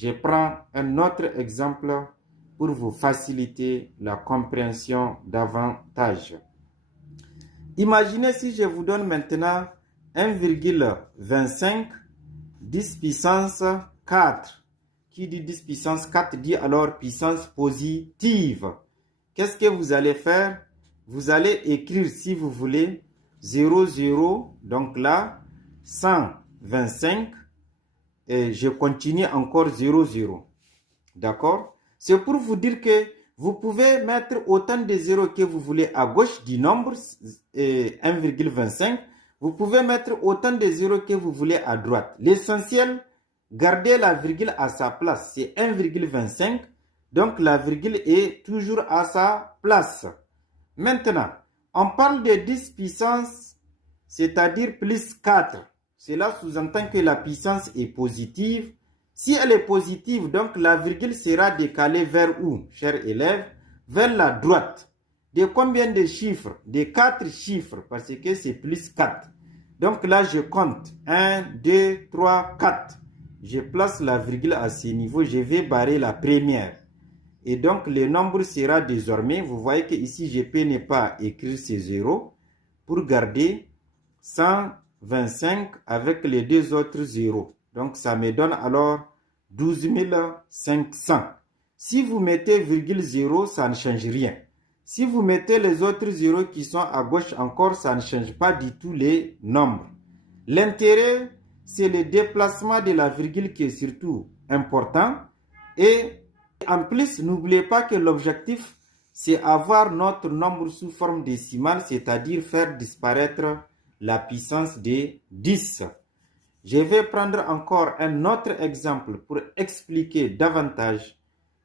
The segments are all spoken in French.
Je prends un autre exemple pour vous faciliter la compréhension davantage. Imaginez si je vous donne maintenant 1,25 10 puissance 4. Qui dit 10 puissance 4 dit alors puissance positive. Qu'est-ce que vous allez faire? Vous allez écrire, si vous voulez, 0, 0, donc là, 125, et je continue encore 0, 0. D'accord? C'est pour vous dire que vous pouvez mettre autant de zéros que vous voulez à gauche du nombre 1,25. Vous pouvez mettre autant de zéros que vous voulez à droite. L'essentiel, gardez la virgule à sa place. C'est 1,25. Donc la virgule est toujours à sa place. Maintenant, on parle de 10 puissance, c'est-à-dire plus 4. Cela sous-entend que la puissance est positive. Si elle est positive, donc la virgule sera décalée vers où, chers élèves? Vers la droite. De combien de chiffres? De 4 chiffres, parce que c'est plus 4. Donc là, je compte. 1, 2, 3, 4. Je place la virgule à ce niveau. Je vais barrer la première. Et donc, le nombre sera désormais, vous voyez que ici, je peux ne pas écrire ces zéros pour garder 125 avec les deux autres zéros. Donc, ça me donne alors 12 500. Si vous mettez virgule 0, ça ne change rien. Si vous mettez les autres zéros qui sont à gauche encore, ça ne change pas du tout les nombres. L'intérêt, c'est le déplacement de la virgule qui est surtout important. Et en plus, n'oubliez pas que l'objectif, c'est avoir notre nombre sous forme décimale, c'est-à-dire faire disparaître la puissance de 10. Je vais prendre encore un autre exemple pour expliquer davantage.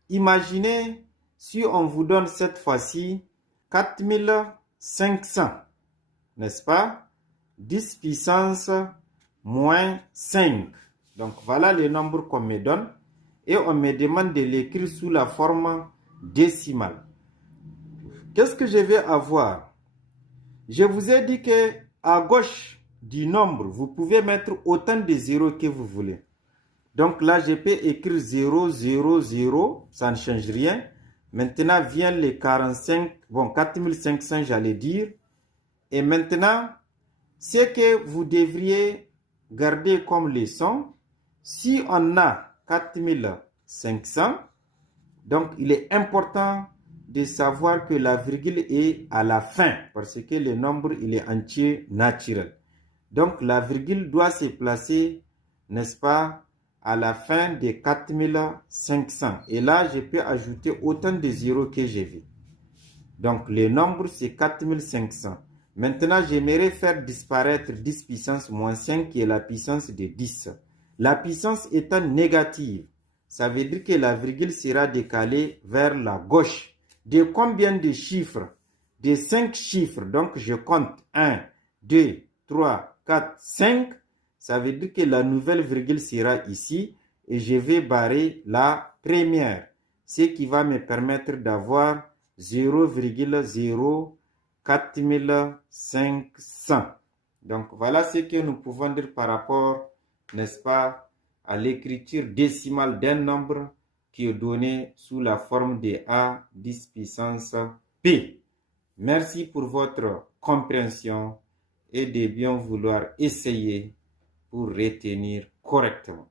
Imaginez si on vous donne cette fois-ci 4500, n'est-ce pas? 10 puissance moins 5. Donc voilà le nombre qu'on me donne et on me demande de l'écrire sous la forme décimale. Qu'est-ce que je vais avoir? Je vous ai dit que à gauche du nombre, vous pouvez mettre autant de zéros que vous voulez. Donc là, je peux écrire 0, 0, 0, ça ne change rien. Maintenant, vient les 45, bon, 4500, j'allais dire. Et maintenant, ce que vous devriez garder comme leçon, si on a 4500, donc il est important de savoir que la virgule est à la fin, parce que le nombre, il est entier naturel. Donc la virgule doit se placer, n'est-ce pas, à la fin de 4500. Et là, je peux ajouter autant de zéros que je veux. Donc le nombre, c'est 4500. Maintenant, j'aimerais faire disparaître 10 puissance moins 5 qui est la puissance de 10. La puissance étant négative, ça veut dire que la virgule sera décalée vers la gauche. De combien de chiffres? De 5 chiffres. Donc, je compte 1, 2, 3, 4, 5. Ça veut dire que la nouvelle virgule sera ici et je vais barrer la première. Ce qui va me permettre d'avoir 0,04500. Donc, voilà ce que nous pouvons dire par rapport, n'est-ce pas, à l'écriture décimale d'un nombre qui est donné sous la forme de A 10 puissance P. Merci pour votre compréhension et de bien vouloir essayer pour retenir correctement.